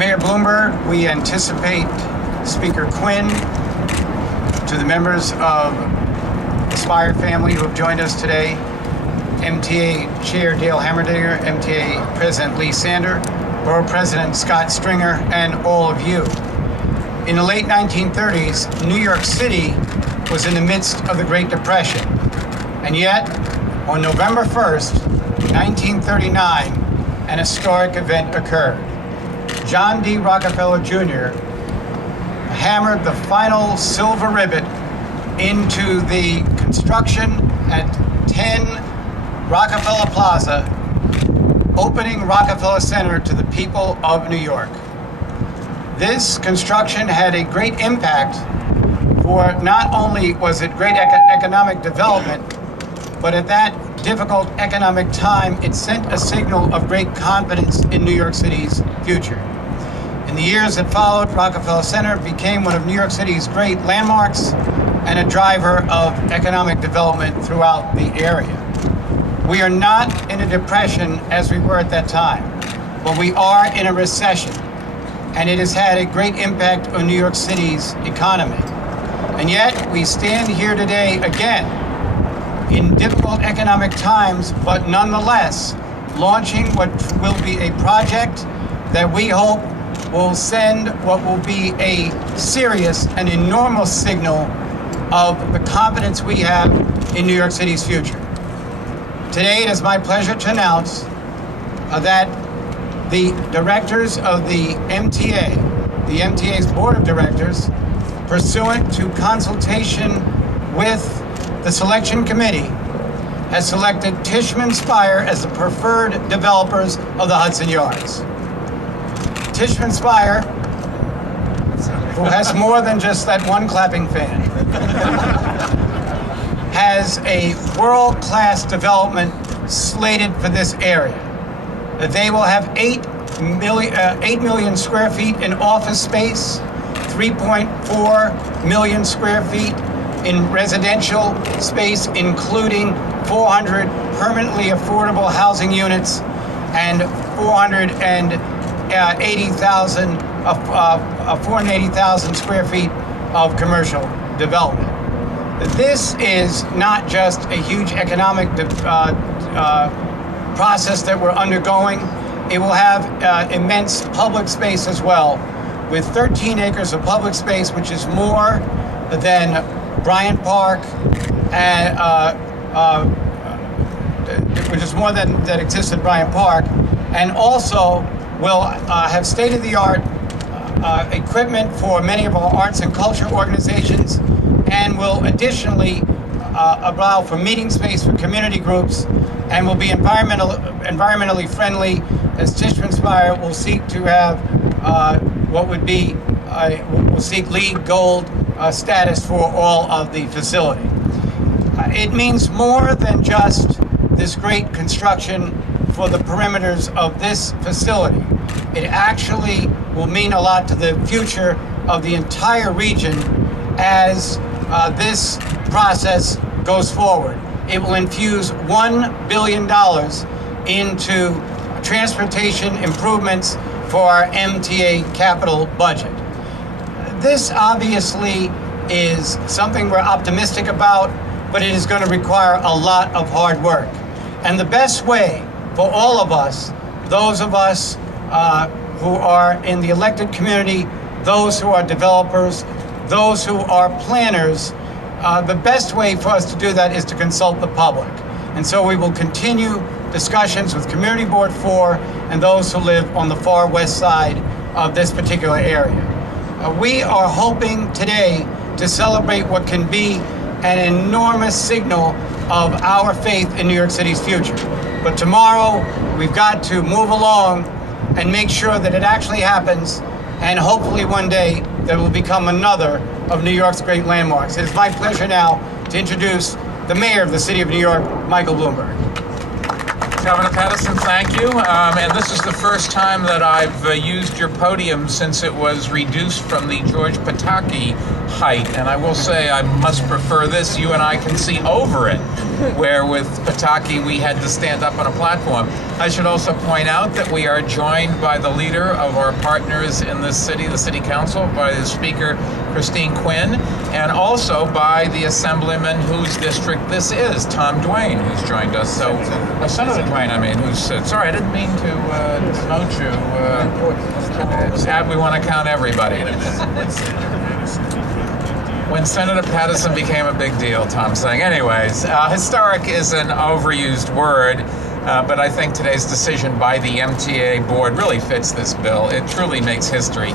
Mayor Bloomberg, we anticipate Speaker Quinn, to the members of the Spire family who have joined us today, MTA Chair Dale Hammerdinger, MTA President Lee Sander, Borough President Scott Stringer, and all of you. In the late 1930s, New York City was in the midst of the Great Depression. And yet, on November 1st, 1939, an historic event occurred. John D. Rockefeller Jr. hammered the final silver ribbon into the construction at 10 Rockefeller Plaza, opening Rockefeller Center to the people of New York. This construction had a great impact for not only was it great economic development, but at that difficult economic time, it sent a signal of great confidence in New York City's future. In the years that followed, Rockefeller Center became one of New York City's great landmarks and a driver of economic development throughout the area. We are not in a depression as we were at that time, but we are in a recession, and it has had a great impact on New York City's economy. And yet, we stand here today again in difficult economic times, but nonetheless, launching what will be a project that we hope will send what will be a serious and enormous signal of the confidence we have in New York City's future. Today, it is my pleasure to announce that the directors of the MTA's board of directors, pursuant to consultation with the selection committee, has selected Tishman Speyer as the preferred developers of the Hudson Yards. Tishman Speyer, who has more than just that one clapping fan, has a world-class development slated for this area. That they will have 8 million square feet in office space, 3.4 million square feet in residential space, including 400 permanently affordable housing units and 480,000 square feet of commercial development. This is not just a huge economic process that we're undergoing. It will have immense public space as well, with 13 acres of public space, which is more than Bryant Park, which is more than that exists at Bryant Park, and also will have state-of-the-art equipment for many of our arts and culture organizations, and will additionally allow for meeting space for community groups, and will be environmentally friendly, as Tishman Speyer will seek to have will seek LEED Gold status for all of the facility. It means more than just this great construction for the perimeters of this facility. It actually will mean a lot to the future of the entire region as this process goes forward. It will infuse $1 billion into transportation improvements for our MTA capital budget. This obviously is something we're optimistic about, but it is going to require a lot of hard work. And the best way for all of us, those of us who are in the elected community, those who are developers, those who are planners, the best way for us to do that is to consult the public. And so we will continue discussions with Community Board 4 and those who live on the far west side of this particular area. We are hoping today to celebrate what can be an enormous signal of our faith in New York City's future. But tomorrow, we've got to move along and make sure that it actually happens, and hopefully one day that will become another of New York's great landmarks. It is my pleasure now to introduce the mayor of the city of New York, Michael Bloomberg. Governor Paterson, thank you. And this is the first time that I've used your podium since it was reduced from the George Pataki height. And I will say I must prefer this. You and I can see over it, where with Pataki we had to stand up on a platform. I should also point out that we are joined by the leader of our partners in this city, the City Council, by the Speaker Christine Quinn, and also by the Assemblyman whose district this is, Tom Duane, who's joined us. So, Senator Duane, who's sorry, I didn't mean to demote you. We want to count everybody. When Senator Paterson became a big deal, Tom's saying. Anyways, historic is an overused word, but I think today's decision by the MTA board really fits this bill. It truly makes history.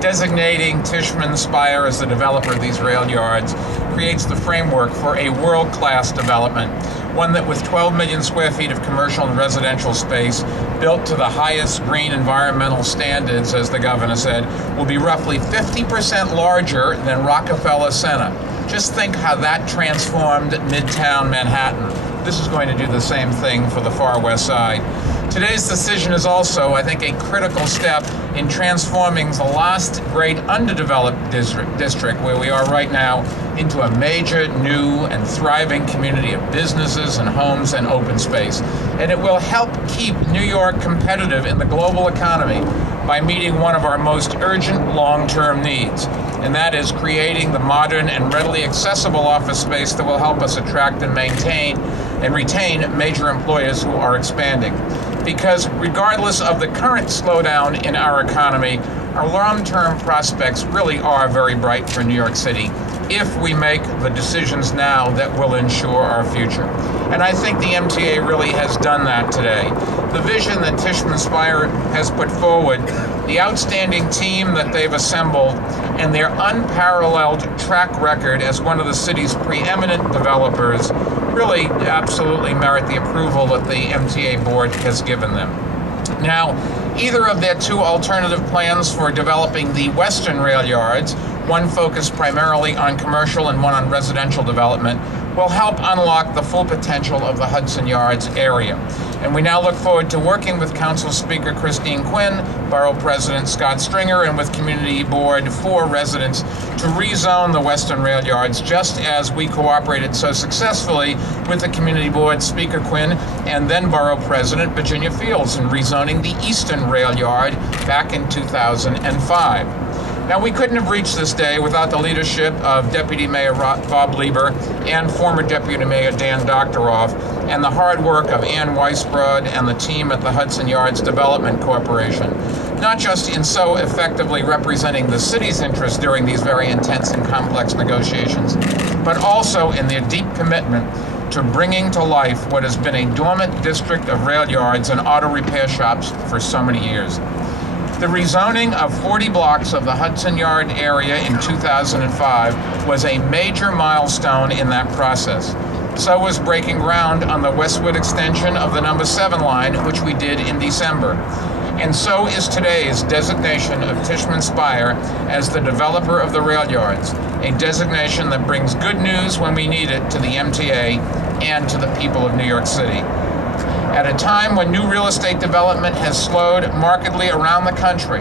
Designating Tishman Speyer as the developer of these rail yards creates the framework for a world-class development, one that with 12 million square feet of commercial and residential space built to the highest green environmental standards, as the governor said, will be roughly 50% larger than Rockefeller Center. Just think how that transformed Midtown Manhattan. This is going to do the same thing for the far west side. Today's decision is also, I think, a critical step in transforming the last great underdeveloped district where we are right now into a major new and thriving community of businesses and homes and open space. And it will help keep New York competitive in the global economy by meeting one of our most urgent long-term needs, and that is creating the modern and readily accessible office space that will help us attract and maintain and retain major employers who are expanding. Because regardless of the current slowdown in our economy, our long-term prospects really are very bright for New York City if we make the decisions now that will ensure our future. And I think the MTA really has done that today. The vision that Tishman Speyer has put forward, the outstanding team that they've assembled, and their unparalleled track record as one of the city's preeminent developers really absolutely merit the approval that the MTA board has given them. Now, either of their two alternative plans for developing the western rail yards, one focused primarily on commercial and one on residential development, will help unlock the full potential of the Hudson Yards area. And we now look forward to working with Council Speaker Christine Quinn, Borough President Scott Stringer, and with Community Board 4 residents to rezone the western rail yards, just as we cooperated so successfully with the Community Board Speaker Quinn and then Borough President Virginia Fields in rezoning the eastern rail yard back in 2005. Now, we couldn't have reached this day without the leadership of Deputy Mayor Bob Lieber and former Deputy Mayor Dan Doctoroff, and the hard work of Ann Weisbrod and the team at the Hudson Yards Development Corporation, not just in so effectively representing the city's interests during these very intense and complex negotiations, but also in their deep commitment to bringing to life what has been a dormant district of rail yards and auto repair shops for so many years. The rezoning of 40 blocks of the Hudson Yard area in 2005 was a major milestone in that process. So was breaking ground on the westward extension of the number 7 line, which we did in December. And so is today's designation of Tishman Speyer as the developer of the rail yards, a designation that brings good news when we need it to the MTA and to the people of New York City. At a time when new real estate development has slowed markedly around the country,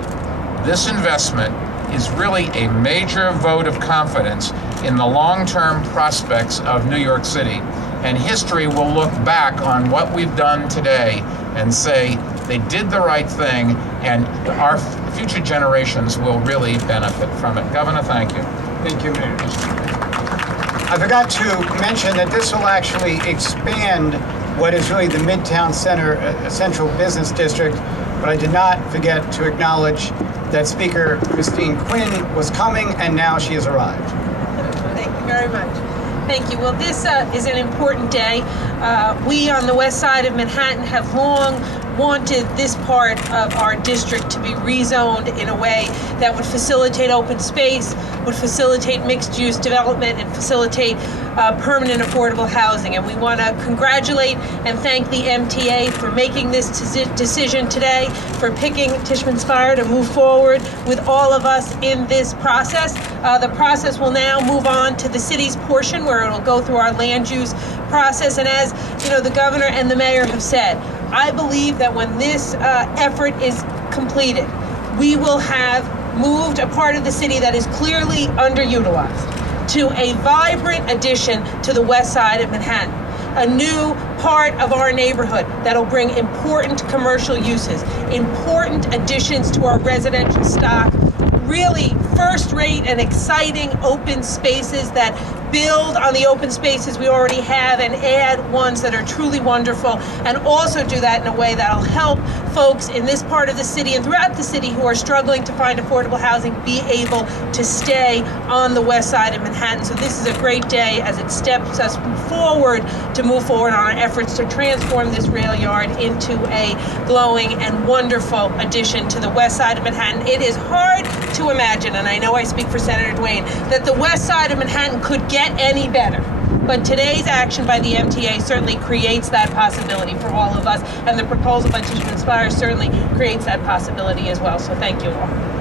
this investment is really a major vote of confidence in the long-term prospects of New York City. And history will look back on what we've done today and say they did the right thing, and our future generations will really benefit from it. Governor, thank you. Thank you, Mayor. I forgot to mention that this will actually expand what is really the Midtown Center Central Business District, but I did not forget to acknowledge that Speaker Christine Quinn was coming, and now she has arrived. Thank you very much. Thank you. Well, this is an important day. We on the west side of Manhattan have long wanted this part of our district to be rezoned in a way that would facilitate open space, would facilitate mixed-use development, and facilitate permanent affordable housing. And we want to congratulate and thank the MTA for making this decision today, for picking Tishman Speyer to move forward with all of us in this process. The process will now move on to the city's portion, where it'll go through our land use process. And as you know, the governor and the mayor have said, I believe that when this effort is completed, we will have moved a part of the city that is clearly underutilized to a vibrant addition to the west side of Manhattan. A new part of our neighborhood that'll bring important commercial uses, important additions to our residential stock, really first-rate and exciting open spaces that build on the open spaces we already have and add ones that are truly wonderful, and also do that in a way that'll help folks in this part of the city and throughout the city who are struggling to find affordable housing be able to stay on the west side of Manhattan. So this is a great day as it steps us forward to move forward on our efforts to transform this rail yard into a glowing and wonderful addition to the west side of Manhattan. It is hard to imagine, and I know I speak for Senator Duane, that the west side of Manhattan could get any better. But today's action by the MTA certainly creates that possibility for all of us, and the proposal by Tishman Inspire certainly creates that possibility as well. So thank you all.